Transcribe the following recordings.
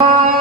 आ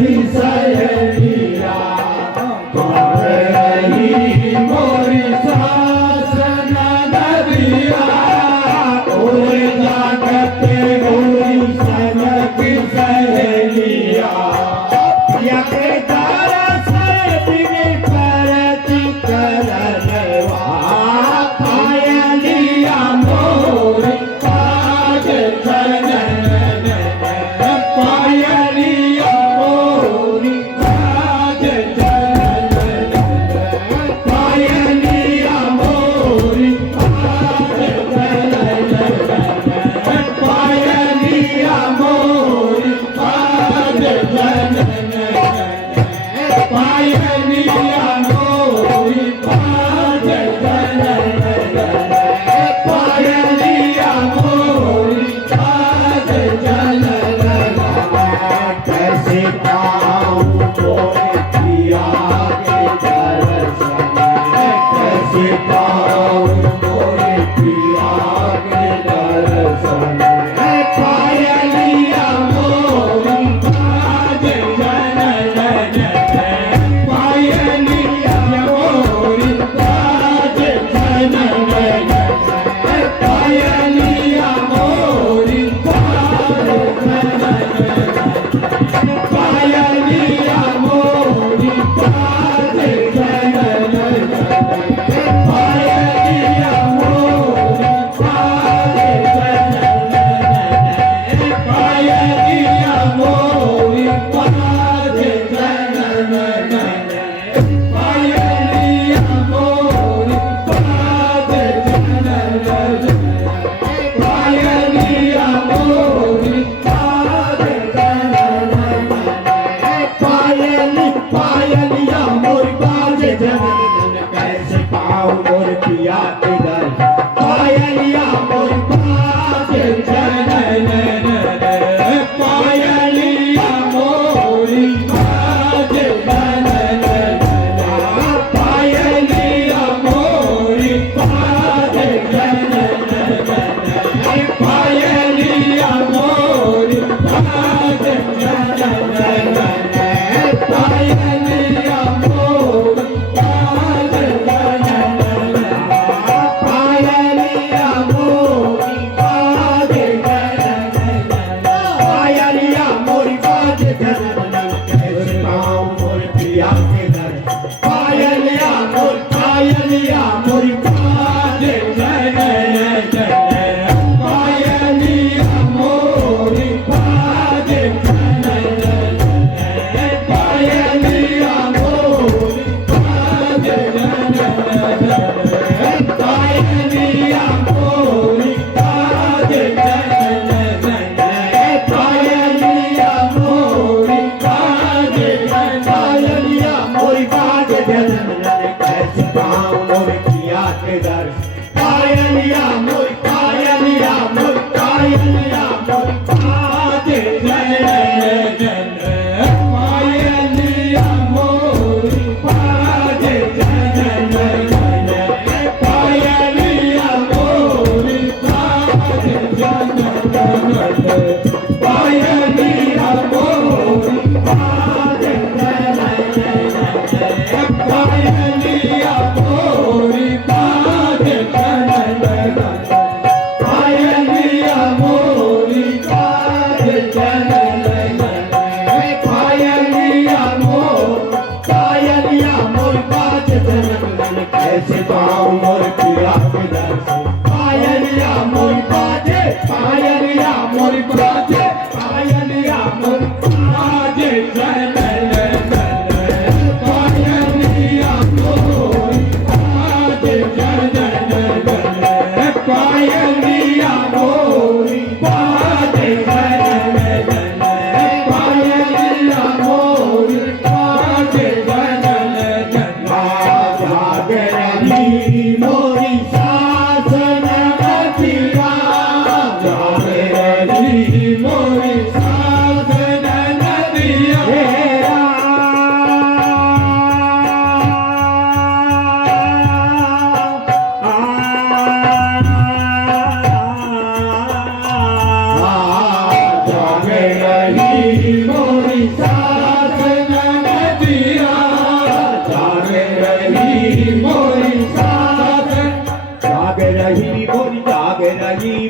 की सहेलिया तुम्हारी मोरी सास नदिया ओरे लागते गोरी सन की सहेलिया या के दारा से बिन परती करनवा पायलिया मोरी काज चलन पायलिया मोरी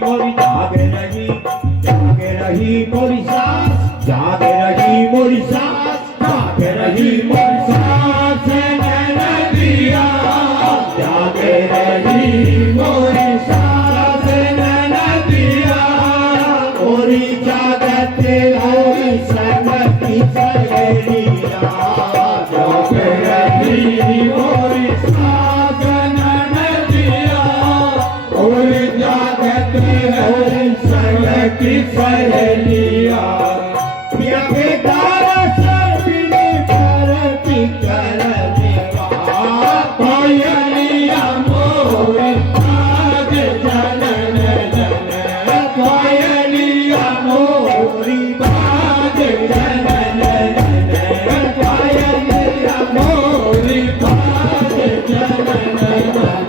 मोरी जागे रही मोरी सांस जागे रही मोरी सांस जागे रही मोरी सांस नदिया जागे रही मोरी सांस नदिया मोरी जागते मोरी संगति सहेलिया जागे रही मोरी सांस नदिया मोरी जागते मोरी संगति सहेलिया प्रिया के तारा सर्पिणी करती करती पायलिया मोरी आज जनन जन पायलिया मोरी आज जनन जन पायलिया मोरी आज जनन जन पायलिया मोरी आज जनन जन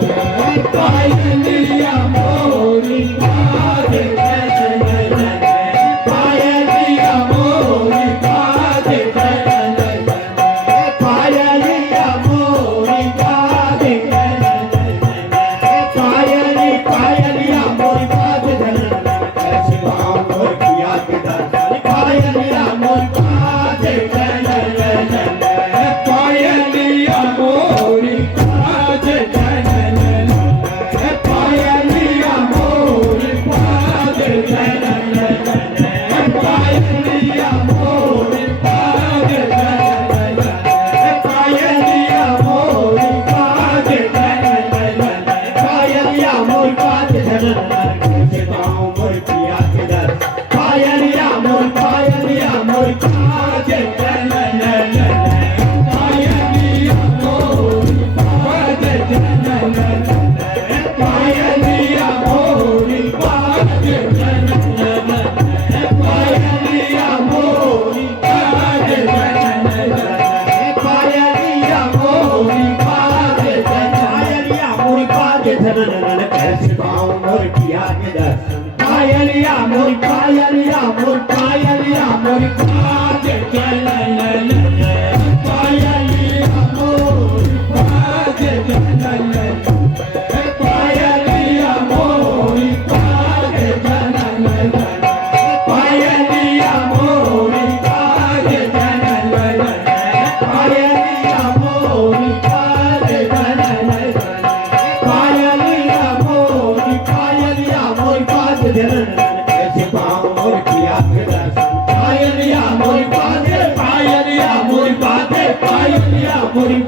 पायलिया मोरी आज जनन जन पायलिया मोरी आज जनन जन पायली पायलिया मोरी आज जनन जन कैसे भाव मोर किया के दर्शन पायलिया मोरी आज जनन जन पायलिया मोरी आज जनन जन पायलिया मोरी आज जनन जन पायलिया मोरी आज जनन जन पायलिया मोरी आज जनन जन पायलिया मोरी आज जनन जन कैसे पाऊं मोर पिया के दर पायलिया मोरी आज जनन जन पायलिया मोरी आज जनन जन पायलिया मोरी आज जनन जन पायलिया मोरी आज जनन जन पायलिया मोरी आज जनन पायलिया मोरी आज जनन जन कैसे पाऊं मोर पिया के दर्शन पायलिया मोरी पायलिया मोरी आज जनन जन पायलिया मोरी आज जनन जन पायलिया मोरी आज जनन जन पायलिया मोरी आज जनन जन पायलिया मोरी आज जनन जन पायलिया मोरी आज जनन जन कैसे पाऊं मोर पिया के दर्शन पायलिया मोरी पायलिया मोरी